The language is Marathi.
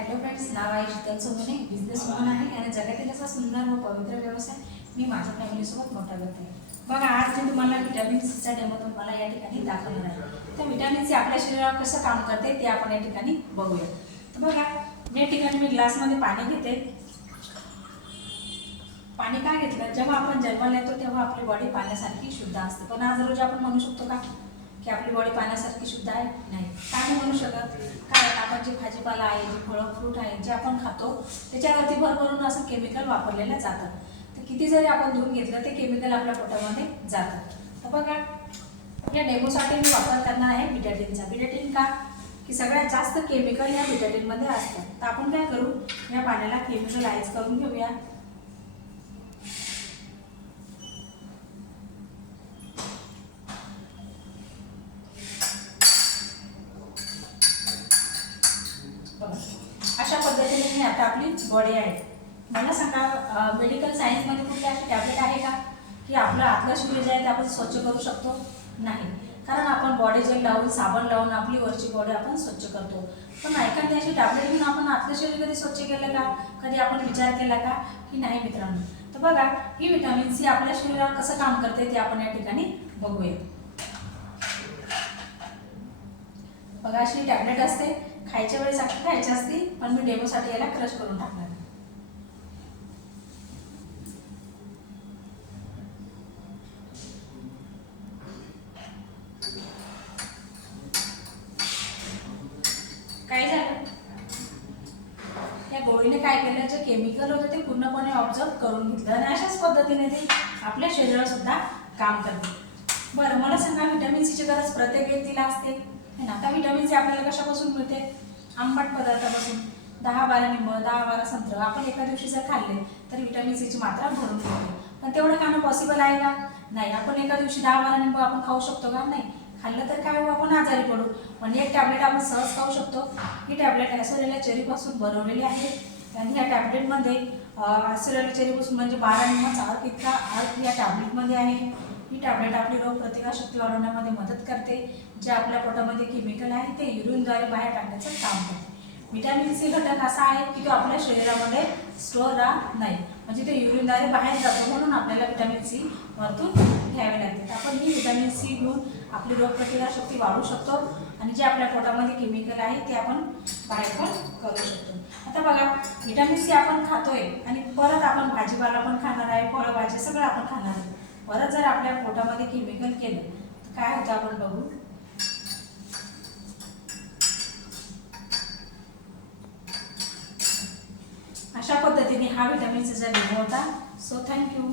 हॅलो फ्रेंड्स, नाव आहे शीतल सोमने, बिझनेस वुमन आहे आणि जगातील असा सुंदर व पवित्र व्यवसाय मी माझ्या फॅमिलीसोबत मोठा करते. बघा, आज मी तुम्हाला व्हिटॅमिन सीचा डेमो तुम्हाला या ठिकाणी दाखवणार आहे. तर व्हिटॅमिन सी आपल्या शरीरावर कसं काम करते ते आपण या ठिकाणी बघूया. तर बघा, या ठिकाणी मी ग्लासमध्ये पाणी घेते. पाणी काय घेतलं, जेव्हा आपण जन्माला येतो तेव्हा आपली बॉडी पाण्यासारखी शुद्ध असते. पण आज रोज आपण म्हणू शकतो का की आपली बॉडी पाण्यासारखी शुद्ध आहे? नाही. काय नाही म्हणू शकत. कारण आपण जे भाजीपाला आहे, जे फळं फ्रूट आहे, जे आपण खातो त्याच्यावरती भरभरून असं केमिकल वापरलेलं जातं. तर किती जरी आपण धुवून घेतलं ते केमिकल आपल्या पोटामध्ये जातं. तर बघा, या डेमोसाठी मी वापर करणार आहे बिटाडीनचा. बिटाडीन का की सगळ्यात जास्त केमिकल या बिटाडीनमध्ये असतात. तर आपण काय करू, या पाण्याला केमिकलाइज करून घेऊया. अशा पद्धतीने ही आता आपली बॉडी आहे. मला सांगा, मेडिकल सायन्समध्ये कुठली अशी टॅबलेट आहे का की आपलं आतलं शरीर जे आहे ते आपण स्वच्छ करू शकतो? नाही. कारण आपण बॉडी जेल लावून, साबण लावून आपली वरची बॉडी आपण स्वच्छ करतो. पण एखादी अशी टॅबलेट घेऊन आपण आतलं शरीर कधी स्वच्छ केलं का? कधी आपण विचार केला का की नाही मित्रांनो? तर बघा, ही व्हिटॅमिन सी आपल्या शरीरावर कसं काम करते ते आपण या ठिकाणी बघूया. बघा, अशी टॅबलेट असते. खायच्या वेळेस आपण खायची असते, पण मी डेमोसाठी याला क्रश करून टाकणार. काय झालं, या गोळीने काय केलं, जे केमिकल होतं ते पूर्णपणे ऑब्झर्व करून घेतलं आणि अशाच पद्धतीने ते आपल्या शरीरावर सुद्धा काम करते. बरं, मला सांगा, व्हिटॅमिन सीची गरज प्रत्येक व्यक्तीला असते है ना? आता व्हिटॅमिन सी आपल्याला कशापासून मिळते? आंबट पदार्थापासून. 10-12 लिंब, 10-12 संत्र आपण एका दिवशी जर खाल्ले तर व्हिटॅमिन सीची मात्रा भरून मिळते. पण तेवढं खाणं पॉसिबल आहे का? नाही. आपण एका दिवशी 10-12 लिंब आपण खाऊ शकतो का? नाही. खाल्लं तर काय होऊ, आपण आजारी पडू. म्हणजे एक टॅबलेट आपण सहज खाऊ शकतो. ही टॅबलेट ॲसोलेला चेरीपासून बनवलेली आहे आणि ह्या टॅबलेटमध्ये ॲसोलेला चेरीपासून म्हणजे 12 लिंबाचा अर्क इतका अर्क या टॅबलेटमध्ये आहे. ही टॅबलेट आपली रोगप्रतिकारशक्ती वाढवण्यामध्ये मदत करते. जे आपल्या पोटामध्ये केमिकल आहे ते युरिनद्वारे बाहेर टाकण्याचं काम करते. व्हिटॅमिन सी घटक असा आहे की तो आपल्या शरीरामध्ये स्टोअर राहत नाही, म्हणजे ते युरिनद्वारे बाहेर जातो. म्हणून आपल्याला व्हिटॅमिन सी वरतून घ्यावे लागते. आपण ही व्हिटॅमिन सी घेऊन आपली रोगप्रतिकारशक्ती वाढवू शकतो आणि जे आपल्या पोटामध्ये केमिकल आहे ते आपण बाहेर पण करू शकतो. आता बघा, व्हिटॅमिन सी आपण खातोय आणि परत आपण भाजीपाला पण खाणार आहे, फळभाजी सगळं आपण खाणार आहे. परत जर आपल्या पोटामध्ये केमिकल केलं तर काय होतं आपण बघू. अशा पद्धतीने हा व्हिटॅमिन सीचा डेमो होता. So thank you.